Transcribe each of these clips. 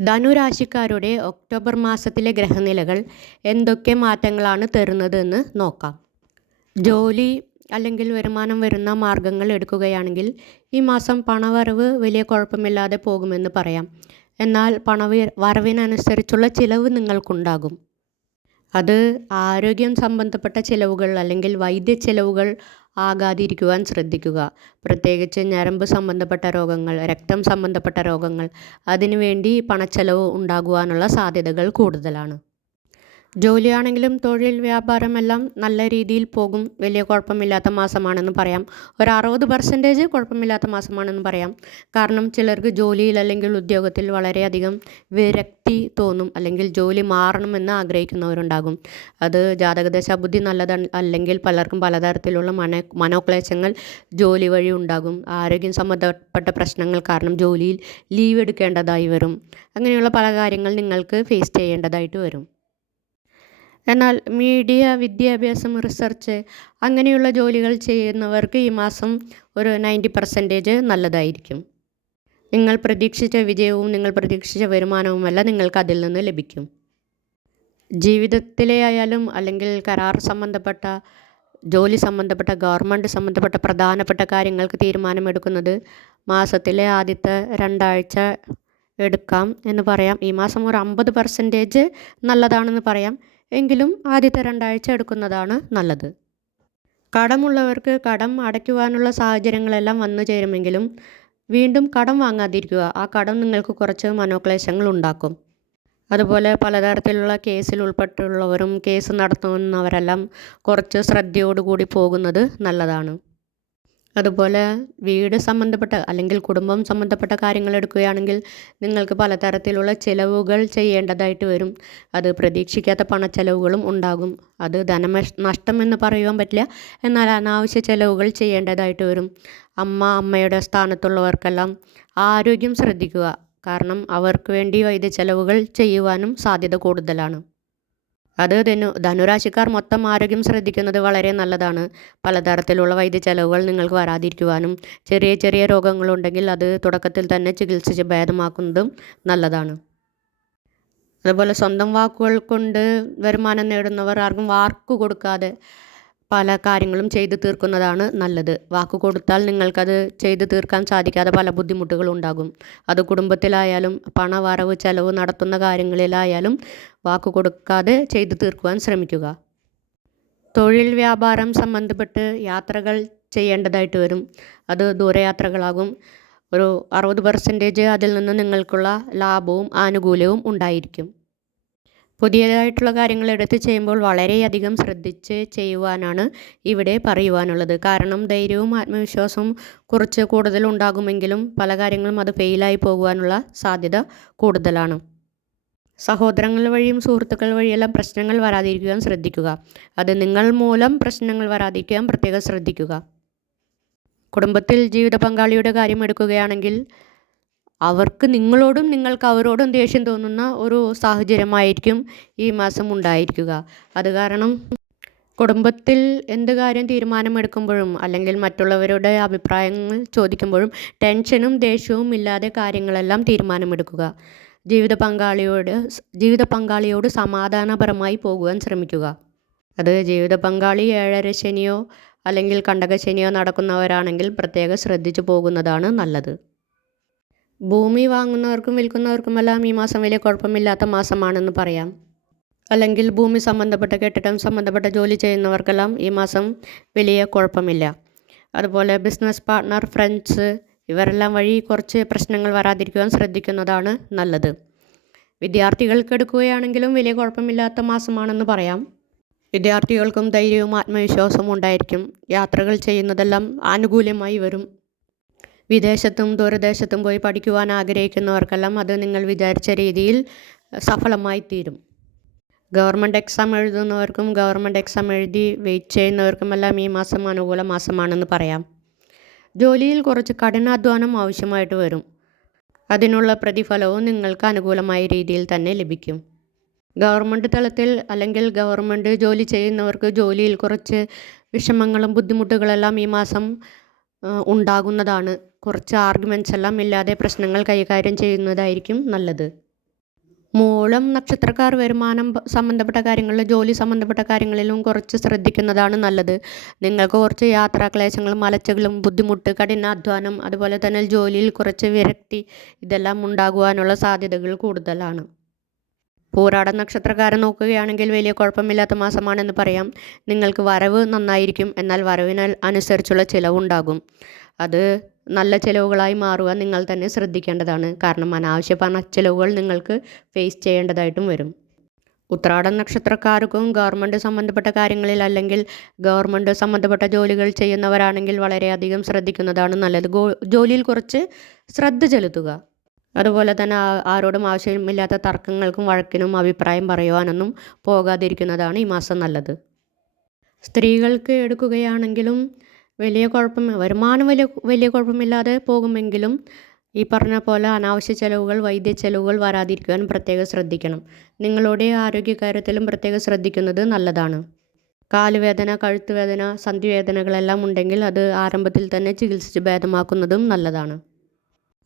ധനുരാശിക്കാരുടെ October മാസത്തിലെ ഗ്രഹനിലകൾ എന്തൊക്കെ മാറ്റങ്ങളാണ് തരുന്നത് എന്ന് നോക്കാം. ജോലി അല്ലെങ്കിൽ വരുമാനം വരുന്ന മാർഗങ്ങൾ എടുക്കുകയാണെങ്കിൽ ഈ മാസം പണവരവ് വലിയ കുഴപ്പമില്ലാതെ പോകുമെന്ന് പറയാം. എന്നാൽ പണവി വരവിനനുസരിച്ചുള്ള ചിലവ് നിങ്ങൾക്കുണ്ടാകും. അത് ആരോഗ്യം സംബന്ധപ്പെട്ട ചിലവുകൾ അല്ലെങ്കിൽ വൈദ്യ ചിലവുകൾ ആകാതിരിക്കുവാൻ ശ്രദ്ധിക്കുക. പ്രത്യേകിച്ച് ഞരമ്പ് സംബന്ധപ്പെട്ട രോഗങ്ങൾ രക്തം സംബന്ധപ്പെട്ട രോഗങ്ങൾ അതിനുവേണ്ടി പണച്ചെലവ് ഉണ്ടാകുവാനുള്ള സാധ്യതകൾ കൂടുതലാണ്. ജോലിയാണെങ്കിലും തൊഴിൽ വ്യാപാരമെല്ലാം നല്ല രീതിയിൽ പോകും. വലിയ കുഴപ്പമില്ലാത്ത മാസമാണെന്ന് പറയാം. ഒരു അറുപത് പെർസെന്റേജ് കുഴപ്പമില്ലാത്ത മാസമാണെന്ന് പറയാം. കാരണം ചിലർക്ക് ജോലിയിൽ അല്ലെങ്കിൽ ഉദ്യോഗത്തിൽ വളരെയധികം വിരക്തി തോന്നും. അല്ലെങ്കിൽ ജോലി മാറണമെന്ന് ആഗ്രഹിക്കുന്നവരുണ്ടാകും. അത് ജാതകദശ ബുദ്ധി നല്ലത അല്ലെങ്കിൽ പലർക്കും പലതരത്തിലുള്ള മന മനോക്ലേശങ്ങൾ ജോലി വഴി ഉണ്ടാകും. ആരോഗ്യം സംബന്ധപ്പെട്ട പ്രശ്നങ്ങൾ കാരണം ജോലിയിൽ ലീവ് എടുക്കേണ്ടതായി വരും. അങ്ങനെയുള്ള പല കാര്യങ്ങൾ നിങ്ങൾക്ക് ഫേസ് ചെയ്യേണ്ടതായിട്ട് വരും. എന്നാൽ മീഡിയ വിദ്യാഭ്യാസം റിസർച്ച് അങ്ങനെയുള്ള ജോലികൾ ചെയ്യുന്നവർക്ക് ഈ മാസം ഒരു നയന്റി പെർസെന്റേജ് നല്ലതായിരിക്കും. നിങ്ങൾ പ്രതീക്ഷിച്ച വിജയവും നിങ്ങൾ പ്രതീക്ഷിച്ച വരുമാനവുമെല്ലാം നിങ്ങൾക്ക് അതിൽ നിന്ന് ലഭിക്കും. ജീവിതത്തിലെ ആയാലും അല്ലെങ്കിൽ കരാർ സംബന്ധപ്പെട്ട ജോലി സംബന്ധപ്പെട്ട ഗവൺമെന്റ് സംബന്ധപ്പെട്ട പ്രധാനപ്പെട്ട കാര്യങ്ങൾക്ക് തീരുമാനമെടുക്കുന്നത് മാസത്തിലെ ആദ്യത്തെ രണ്ടാഴ്ച എടുക്കാം എന്ന് പറയാം. ഈ മാസം ഒരു അമ്പത് പെർസെന്റേജ് നല്ലതാണെന്ന് പറയാം. എങ്കിലും ആദ്യത്തെ രണ്ടാഴ്ച എടുക്കുന്നതാണ് നല്ലത്. കടമുള്ളവർക്ക് കടം അടയ്ക്കുവാനുള്ള സാഹചര്യങ്ങളെല്ലാം വന്നു ചേരുമെങ്കിലും വീണ്ടും കടം വാങ്ങാതിരിക്കുക ആ കടം നിങ്ങൾക്ക് കുറച്ച് മനോക്ലേശങ്ങൾ ഉണ്ടാക്കും. അതുപോലെ പലതരത്തിലുള്ള കേസിൽ ഉൾപ്പെട്ടുള്ളവരും കേസ് നടത്തുന്നവരെല്ലാം കുറച്ച് ശ്രദ്ധയോടുകൂടി പോകുന്നത് നല്ലതാണ്. അതുപോലെ വീട് സംബന്ധപ്പെട്ട അല്ലെങ്കിൽ കുടുംബം സംബന്ധപ്പെട്ട കാര്യങ്ങൾ എടുക്കുകയാണെങ്കിൽ നിങ്ങൾക്ക് പലതരത്തിലുള്ള ചിലവുകൾ ചെയ്യേണ്ടതായിട്ട് വരും. അത് പ്രതീക്ഷിക്കാത്ത പണച്ചെലവുകളും ഉണ്ടാകും. അത് ധനമ നഷ്ടം എന്ന് പറയുവാൻ പറ്റില്ല. എന്നാൽ അനാവശ്യ ചിലവുകൾ ചെയ്യേണ്ടതായിട്ട് വരും. അമ്മ അമ്മയുടെ സ്ഥാനത്തുള്ളവർക്കെല്ലാം ആരോഗ്യം ശ്രദ്ധിക്കുക. കാരണം അവർക്ക് വേണ്ടി വൈദ്യ ചെലവുകൾ ചെയ്യുവാനും സാധ്യത കൂടുതലാണ്. അത് ധനു ധനുരാശിക്കാർ മൊത്തം ആരോഗ്യം ശ്രദ്ധിക്കുന്നത് വളരെ നല്ലതാണ്. പലതരത്തിലുള്ള വൈദ്യ ചെലവുകൾ നിങ്ങൾക്ക് വരാതിരിക്കുവാനും ചെറിയ ചെറിയ രോഗങ്ങളുണ്ടെങ്കിൽ അത് തുടക്കത്തിൽ തന്നെ ചികിത്സിച്ച് ഭേദമാക്കുന്നതും നല്ലതാണ്. അതുപോലെ സ്വന്തം വാക്കുകൾ കൊണ്ട് വരുമാനം നേടുന്നവർ ആർക്കും വാക്ക് കൊടുക്കാതെ പല കാര്യങ്ങളും ചെയ്തു തീർക്കുന്നതാണ് നല്ലത്. വാക്ക് കൊടുത്താൽ നിങ്ങൾക്കത് ചെയ്തു തീർക്കാൻ സാധിക്കാതെ പല ബുദ്ധിമുട്ടുകളും ഉണ്ടാകും. അത് കുടുംബത്തിലായാലും പണവരവ് ചെലവ് നടത്തുന്ന കാര്യങ്ങളിലായാലും വാക്ക് കൊടുക്കാതെ ചെയ്തു തീർക്കുവാൻ ശ്രമിക്കുക. തൊഴിൽ വ്യാപാരം സംബന്ധപ്പെട്ട് യാത്രകൾ ചെയ്യേണ്ടതായിട്ട് വരും. അത് ദൂരയാത്രകളാകും. ഒരു അറുപത് പെർസെന്റേജ് അതിൽ നിന്ന് നിങ്ങൾക്കുള്ള ലാഭവും ആനുകൂല്യവും ഉണ്ടായിരിക്കും. പുതിയതായിട്ടുള്ള കാര്യങ്ങൾ എടുത്ത് ചെയ്യുമ്പോൾ വളരെയധികം ശ്രദ്ധിച്ച് ചെയ്യുവാനാണ് ഇവിടെ പറയുവാനുള്ളത്. കാരണം ധൈര്യവും ആത്മവിശ്വാസവും കുറച്ച് കൂടുതൽ ഉണ്ടാകുമെങ്കിലും പല കാര്യങ്ങളും അത് ഫെയിലായി പോകുവാനുള്ള സാധ്യത കൂടുതലാണ്. സഹോദരങ്ങൾ വഴിയും സുഹൃത്തുക്കൾ വഴിയെല്ലാം പ്രശ്നങ്ങൾ വരാതിരിക്കുവാൻ ശ്രദ്ധിക്കുക. അത് നിങ്ങൾ മൂലം പ്രശ്നങ്ങൾ വരാതിരിക്കാൻ പ്രത്യേകം ശ്രദ്ധിക്കുക. കുടുംബത്തിൽ ജീവിത പങ്കാളിയുടെ കാര്യം എടുക്കുകയാണെങ്കിൽ അവർക്ക് നിങ്ങളോടും നിങ്ങൾക്ക് അവരോടും ദേഷ്യം തോന്നുന്ന ഒരു സാഹചര്യമായിരിക്കും ഈ മാസം ഉണ്ടായിരിക്കുക. അത് കാരണം കുടുംബത്തിൽ എന്ത് കാര്യം തീരുമാനമെടുക്കുമ്പോഴും അല്ലെങ്കിൽ മറ്റുള്ളവരുടെ അഭിപ്രായങ്ങൾ ചോദിക്കുമ്പോഴും ടെൻഷനും ദേഷ്യവും ഇല്ലാതെ കാര്യങ്ങളെല്ലാം തീരുമാനമെടുക്കുക. ജീവിത പങ്കാളിയോട് ജീവിത പങ്കാളിയോട് സമാധാനപരമായി പോകുവാൻ ശ്രമിക്കുക. അത് ജീവിത പങ്കാളി ഏഴര ശനിയോ അല്ലെങ്കിൽ കണ്ടകശനിയോ നടക്കുന്നവരാണെങ്കിൽ പ്രത്യേകം ശ്രദ്ധിച്ചു പോകുന്നതാണ് നല്ലത്. ഭൂമി വാങ്ങുന്നവർക്കും വിൽക്കുന്നവർക്കുമെല്ലാം ഈ മാസം വലിയ കുഴപ്പമില്ലാത്ത മാസമാണെന്ന് പറയാം. അല്ലെങ്കിൽ ഭൂമി സംബന്ധപ്പെട്ട കെട്ടിടം സംബന്ധപ്പെട്ട ജോലി ചെയ്യുന്നവർക്കെല്ലാം ഈ മാസം വലിയ കുഴപ്പമില്ല. അതുപോലെ ബിസിനസ് പാർട്ട്ണർ ഫ്രണ്ട്സ് ഇവരെല്ലാം വഴി കുറച്ച് പ്രശ്നങ്ങൾ വരാതിരിക്കുവാൻ ശ്രദ്ധിക്കുന്നതാണ് നല്ലത്. വിദ്യാർത്ഥികൾക്ക് എടുക്കുകയാണെങ്കിലും വലിയ കുഴപ്പമില്ലാത്ത മാസമാണെന്ന് പറയാം. വിദ്യാർത്ഥികൾക്കും ധൈര്യവും ആത്മവിശ്വാസവും ഉണ്ടായിരിക്കും. യാത്രകൾ ചെയ്യുന്നതെല്ലാം ആനുകൂല്യമായി വരും. വിദേശത്തും ദൂരദേശത്തും പോയി പഠിക്കുവാൻ ആഗ്രഹിക്കുന്നവർക്കെല്ലാം അത് നിങ്ങൾ വിചാരിച്ച രീതിയിൽ സഫലമായി തീരും. ഗവൺമെന്റ് എക്സാം എഴുതുന്നവർക്കും ഗവൺമെന്റ് എക്സാം എഴുതി വെയിറ്റ് ചെയ്യുന്നവർക്കുമെല്ലാം ഈ മാസം അനുകൂല മാസമാണെന്ന് പറയാം. ജോലിയിൽ കുറച്ച് കഠിനാധ്വാനം ആവശ്യമായിട്ട് വരും. അതിനുള്ള പ്രതിഫലവും നിങ്ങൾക്ക് അനുകൂലമായ രീതിയിൽ തന്നെ ലഭിക്കും. ഗവൺമെന്റ് തലത്തിൽ അല്ലെങ്കിൽ ഗവൺമെന്റ് ജോലി ചെയ്യുന്നവർക്ക് ജോലിയിൽ കുറച്ച് വിഷമങ്ങളും ബുദ്ധിമുട്ടുകളെല്ലാം ഈ മാസം ഉണ്ടാകുന്നതാണ്. കുറച്ച് ആർഗ്യുമെന്റ്സ് എല്ലാം ഇല്ലാതെ പ്രശ്നങ്ങൾ കൈകാര്യം ചെയ്യുന്നതായിരിക്കും നല്ലത്. മൂലം നക്ഷത്രക്കാർ വരുമാനം സംബന്ധപ്പെട്ട കാര്യങ്ങളിൽ ജോലി സംബന്ധപ്പെട്ട കാര്യങ്ങളിലും കുറച്ച് ശ്രദ്ധിക്കുന്നതാണ് നല്ലത്. നിങ്ങൾക്ക് കുറച്ച് യാത്രാക്ലേശങ്ങളും അലച്ചകളും ബുദ്ധിമുട്ട് കഠിനാധ്വാനം അതുപോലെ തന്നെ ജോലിയിൽ കുറച്ച് വിരക്തി ഇതെല്ലാം ഉണ്ടാകുവാനുള്ള സാധ്യതകൾ കൂടുതലാണ്. പൂരാട നക്ഷത്രക്കാരൻ നോക്കുകയാണെങ്കിൽ വലിയ കുഴപ്പമില്ലാത്ത മാസമാണെന്ന് പറയാം. നിങ്ങൾക്ക് വരവ് നന്നായിരിക്കും എന്നാൽ വരവിന് അനുസരിച്ചുള്ള ചിലവുണ്ടാകും. അത് നല്ല ചിലവുകളായി മാറുവാൻ നിങ്ങൾ തന്നെ ശ്രദ്ധിക്കേണ്ടതാണ്. കാരണം അനാവശ്യ പണച്ചെലവുകൾ നിങ്ങൾക്ക് ഫേസ് ചെയ്യേണ്ടതായിട്ടും വരും. ഉത്രാടം നക്ഷത്രക്കാർക്കും ഗവൺമെന്റ് സംബന്ധപ്പെട്ട കാര്യങ്ങളിൽ അല്ലെങ്കിൽ ഗവൺമെന്റ് സംബന്ധപ്പെട്ട ജോലികൾ ചെയ്യുന്നവരാണെങ്കിൽ വളരെയധികം ശ്രദ്ധിക്കുന്നതാണ് നല്ലത്. ജോലിയിൽ കുറച്ച് ശ്രദ്ധ ചെലുത്തുക. അതുപോലെ തന്നെ ആരോടും ആവശ്യമില്ലാത്ത തർക്കങ്ങൾക്കും വഴക്കിനും അഭിപ്രായം പറയുവാനൊന്നും പോകാതിരിക്കുന്നതാണ് ഈ മാസം നല്ലത്. സ്ത്രീകൾക്ക് എടുക്കുകയാണെങ്കിലും വലിയ കുഴപ്പം വരുമാനം വലിയ വലിയ കുഴപ്പമില്ലാതെ പോകുമെങ്കിലും ഈ പറഞ്ഞ പോലെ അനാവശ്യ ചെലവുകൾ വൈദ്യ ചെലവുകൾ വരാതിരിക്കാൻ പ്രത്യേകം ശ്രദ്ധിക്കണം. നിങ്ങളുടെ ആരോഗ്യകാര്യത്തിലും പ്രത്യേകം ശ്രദ്ധിക്കുന്നത് നല്ലതാണ്. കാലുവേദന കഴുത്തുവേദന സന്ധിവേദനകളെല്ലാം ഉണ്ടെങ്കിൽ അത് ആരംഭത്തിൽ തന്നെ ചികിത്സിച്ച് ഭേദമാക്കുന്നതും നല്ലതാണ്.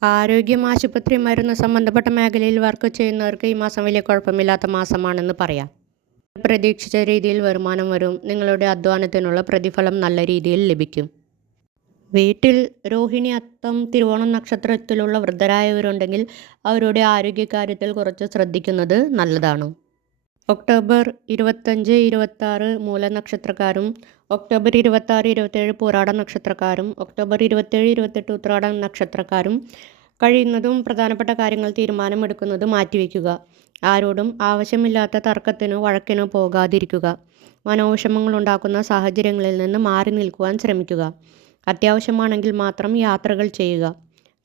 ആരോഗ്യം ആശുപത്രി മരുന്ന് സംബന്ധപ്പെട്ട മേഖലയിൽ വർക്ക് ചെയ്യുന്നവർക്ക് ഈ മാസം വലിയ കുഴപ്പമില്ലാത്ത മാസമാണെന്ന് പറയാം. പ്രതീക്ഷിച്ച രീതിയിൽ വരുമാനം വരും. നിങ്ങളുടെ അധ്വാനത്തിനുള്ള പ്രതിഫലം നല്ല രീതിയിൽ ലഭിക്കും. വീട്ടിൽ രോഹിണി അത്തം തിരുവോണം നക്ഷത്രത്തിലുള്ള വൃദ്ധരായവരുണ്ടെങ്കിൽ അവരുടെ ആരോഗ്യകാര്യത്തിൽ കുറച്ച് ശ്രദ്ധിക്കുന്നത് നല്ലതാണ്. ഒക്ടോബർ ഇരുപത്തഞ്ച് ഇരുപത്താറ് മൂല നക്ഷത്രക്കാരും ഒക്ടോബർ ഇരുപത്താറ് ഇരുപത്തേഴ് പോരാട നക്ഷത്രക്കാരും ഒക്ടോബർ ഇരുപത്തേഴ് ഇരുപത്തെട്ട് ഉത്രാട നക്ഷത്രക്കാരും കഴിയുന്നതും പ്രധാനപ്പെട്ട കാര്യങ്ങൾ തീരുമാനമെടുക്കുന്നത് മാറ്റിവെക്കുക. ആരോടും ആവശ്യമില്ലാത്ത തർക്കത്തിനോ വഴക്കിനോ പോകാതിരിക്കുക. മനോവിഷമങ്ങൾ ഉണ്ടാക്കുന്ന സാഹചര്യങ്ങളിൽ നിന്ന് മാറി നിൽക്കുവാൻ ശ്രമിക്കുക. അത്യാവശ്യമാണെങ്കിൽ മാത്രം യാത്രകൾ ചെയ്യുക.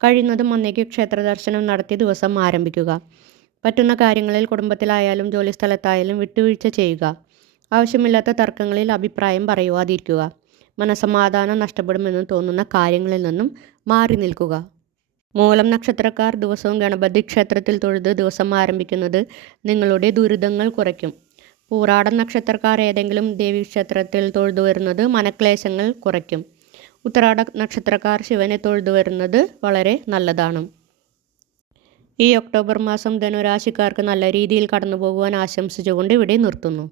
കഴിയുന്നതും അന്നേക്ക് ക്ഷേത്ര ദർശനം നടത്തി ദിവസം ആരംഭിക്കുക. പറ്റുന്ന കാര്യങ്ങളിൽ കുടുംബത്തിലായാലും ജോലിസ്ഥലത്തായാലും വിട്ടുവീഴ്ച ചെയ്യുക. ആവശ്യമില്ലാത്ത തർക്കങ്ങളിൽ അഭിപ്രായം പറയുവാതിരിക്കുക. മനസമാധാനം നഷ്ടപ്പെടുമെന്ന് തോന്നുന്ന കാര്യങ്ങളിൽ നിന്നും മാറി നിൽക്കുക. മൂലം നക്ഷത്രക്കാർ ദിവസവും ഗണപതി ക്ഷേത്രത്തിൽ തൊഴുത് ദിവസം ആരംഭിക്കുന്നത് നിങ്ങളുടെ ദുരിതങ്ങൾ കുറയ്ക്കും. പൂരാടം നക്ഷത്രക്കാർ ഏതെങ്കിലും ദേവീക്ഷേത്രത്തിൽ തൊഴുതു വരുന്നത് മനക്ലേശങ്ങൾ കുറയ്ക്കും. ഉത്തരാട നക്ഷത്രക്കാർ ശിവനെ തൊഴുതു വരുന്നത് വളരെ നല്ലതാണ്. ഈ ഒക്ടോബർ മാസം ധനുരാശിക്കാർക്ക് നല്ല രീതിയിൽ കടന്നു പോകുവാൻ ആശംസിച്ചുകൊണ്ട് ഇവിടെ നിർത്തുന്നു.